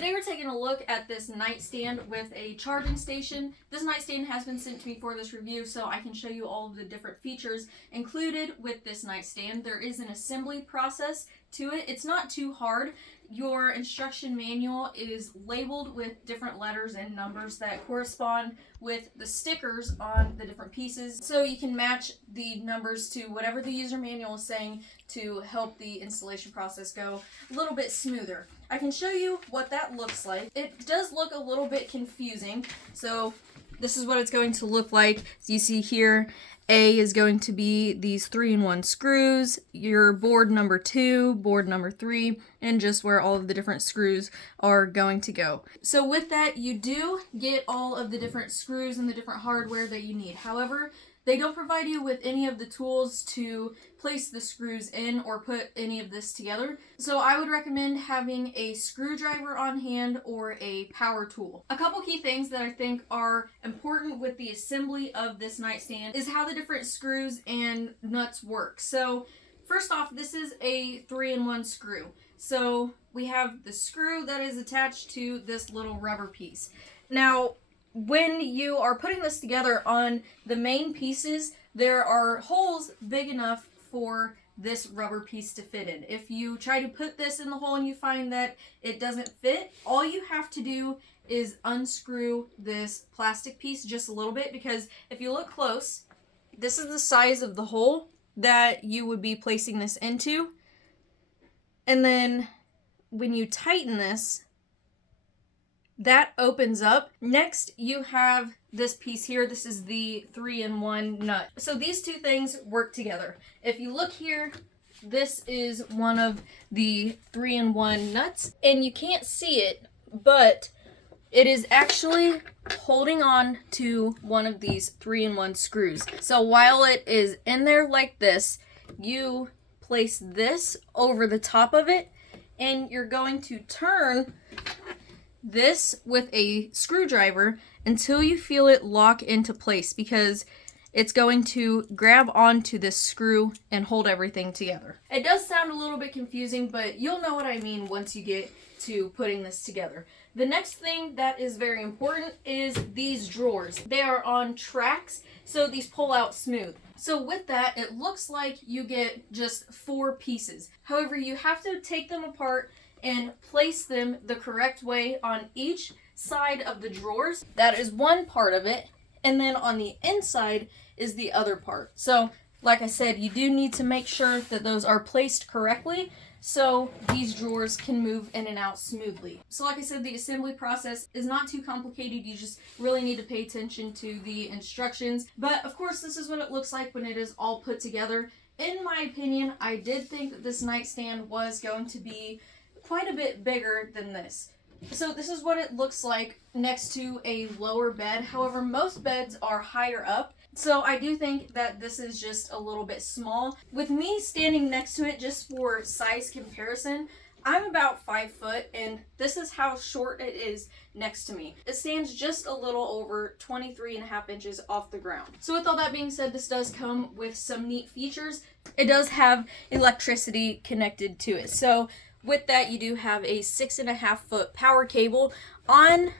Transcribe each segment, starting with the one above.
Today we're taking a look at this nightstand with a charging station. This nightstand has been sent to me for this review so I can show you all of the different features included with this nightstand. There is an assembly process to it. It's not too hard. Your instruction manual is labeled with different letters and numbers that correspond with the stickers on the different pieces, so you can match the numbers to whatever the user manual is saying to help the installation process go a little bit smoother. I can show you what that looks like. It does look a little bit confusing, so this is what it's going to look like. As you see here, A is going to be these 3-in-1 screws, your board number 2, board number 3, and just where all of the different screws are going to go. So with that, you do get all of the different screws and the different hardware that you need. However, they don't provide you with any of the tools to place the screws in or put any of this together. So I would recommend having a screwdriver on hand or a power tool. A couple key things that I think are important with the assembly of this nightstand is how the different screws and nuts work. So first off, this is a 3-in-1 screw. So we have the screw that is attached to this little rubber piece. Now, when you are putting this together on the main pieces, there are holes big enough for this rubber piece to fit in. If you try to put this in the hole and you find that it doesn't fit, all you have to do is unscrew this plastic piece just a little bit, because if you look close, this is the size of the hole that you would be placing this into. And then when you tighten this, that opens up. Next, you have this piece here. This is the 3-in-1 nut. So these two things work together. If you look here, this is one of the 3-in-1 nuts, and you can't see it, but it is actually holding on to one of these 3-in-1 screws. So while it is in there like this, you place this over the top of it, and you're going to turn this with a screwdriver until you feel it lock into place, because it's going to grab onto this screw and hold everything together. It does sound a little bit confusing, but you'll know what I mean once you get to putting this together. The next thing that is very important is these drawers. They are on tracks, so these pull out smooth. So with that, it looks like you get just 4 pieces. However, you have to take them apart and place them the correct way on each side of the drawers. That is one part of it. And then on the inside is the other part. So, like I said, you do need to make sure that those are placed correctly so these drawers can move in and out smoothly. So like I said, the assembly process is not too complicated. You just really need to pay attention to the instructions. But of course, this is what it looks like when it is all put together. In my opinion, I did think that this nightstand was going to be quite a bit bigger than this. So this is what it looks like next to a lower bed. However, most beds are higher up, so I do think that this is just a little bit small. With me standing next to it, just for size comparison, I'm about 5 foot, and this is how short it is next to me. It stands just a little over 23.5 inches off the ground. So with all that being said, this does come with some neat features. It does have electricity connected to it. So with that, you do have a 6.5 foot power cable. On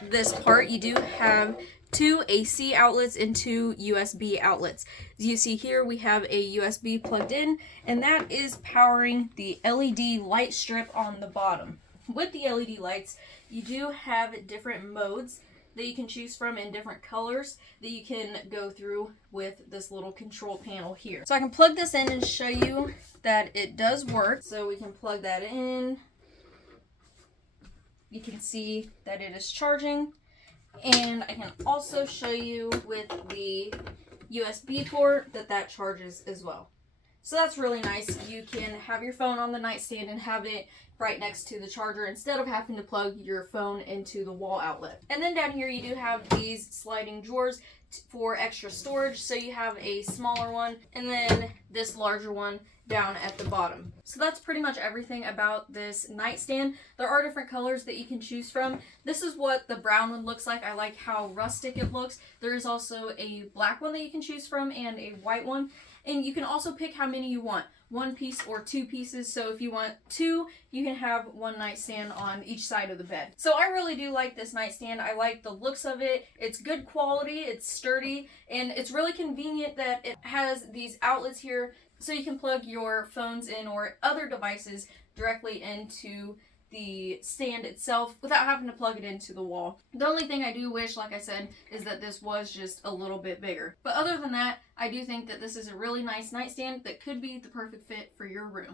this part, you do have 2 AC outlets and 2 USB outlets. As you see here, we have a USB plugged in, and that is powering the LED light strip on the bottom. With the LED lights, you do have different modes that you can choose from in different colors that you can go through with this little control panel here. So I can plug this in and show you that it does work. So we can plug that in. You can see that it is charging. And I can also show you with the USB port that charges as well. So that's really nice. You can have your phone on the nightstand and have it right next to the charger instead of having to plug your phone into the wall outlet. And then down here you do have these sliding drawers for extra storage. So you have a smaller one and then this larger one down at the bottom. So that's pretty much everything about this nightstand. There are different colors that you can choose from. This is what the brown one looks like. I like how rustic it looks. There is also a black one that you can choose from and a white one. And you can also pick how many you want, 1 piece or 2 pieces. So if you want 2, you can have 1 nightstand on each side of the bed. So I really do like this nightstand. I like the looks of it. It's good quality, it's sturdy, and it's really convenient that it has these outlets here so you can plug your phones in or other devices directly into the stand itself without having to plug it into the wall. The only thing I do wish, like I said, is that this was just a little bit bigger. But other than that, I do think that this is a really nice nightstand that could be the perfect fit for your room.